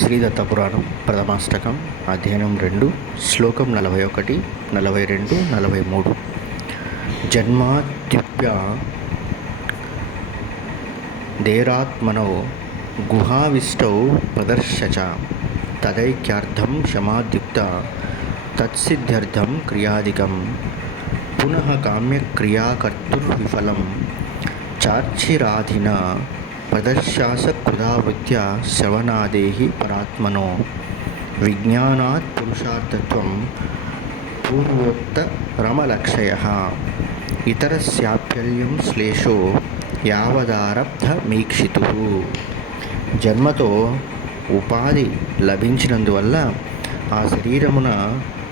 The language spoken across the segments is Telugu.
శ్రీదత్త పురాణం ప్రథమాష్టకం అధ్యయనం 2 శ్లోకం 41, 42, 43. జన్మాద్యుప్య దేరాత్మనో గుహావిష్టౌ ప్రదర్శచ తదైక్యార్థం క్షమాద్యుక్త తత్సిద్ధ్యర్థం క్రియాదికం పునః కామ్యక్రియాకర్తుర్విఫలం చార్చిరాధిన ప్రదర్శాస కృదావృత్య శ్రవణాదేహి పరాత్మనో విజ్ఞానాత్ పురుషార్థత్వం పూర్వోత్తరమలక్షయః ఇతరస్యాప్యల్యం శ్లేషో యావదారబ్ధమీక్షితుః. జన్మతో ఉపాధి లభించినందువల్ల ఆ శరీరమున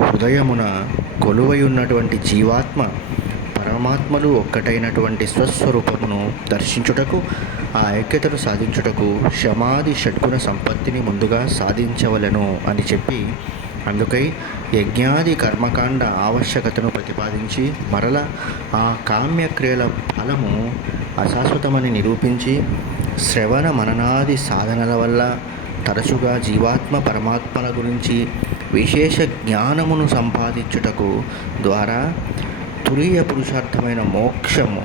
హృదయమున కొలువై ఉన్నటువంటి జీవాత్మ పరమాత్మలు ఒక్కటైనటువంటి స్వస్వరూపమును దర్శించుటకు, ఆ ఐక్యతను సాధించుటకు శమాది షడ్గుణ సంపత్తిని ముందుగా సాధించవలను అని చెప్పి, అందుకై యజ్ఞాది కర్మకాండ ఆవశ్యకతను ప్రతిపాదించి మరల ఆ కామ్యక్రియల ఫలము అశాశ్వతమని నిరూపించి, శ్రవణ మననాది సాధనల వల్ల తరచుగా జీవాత్మ పరమాత్మల గురించి విశేష జ్ఞానమును సంపాదించుటకు ద్వారా తురీయ పురుషార్థమైన మోక్షము,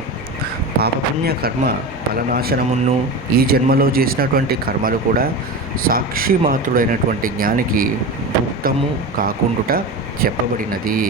పాపపుణ్య కర్మ ఫలనాశనమును, ఈ జన్మలో చేసినటువంటి కర్మలు కూడా సాక్షి మాత్రుడైనటువంటి జ్ఞానికి భుక్తము కాకుండుట చెప్పబడినది.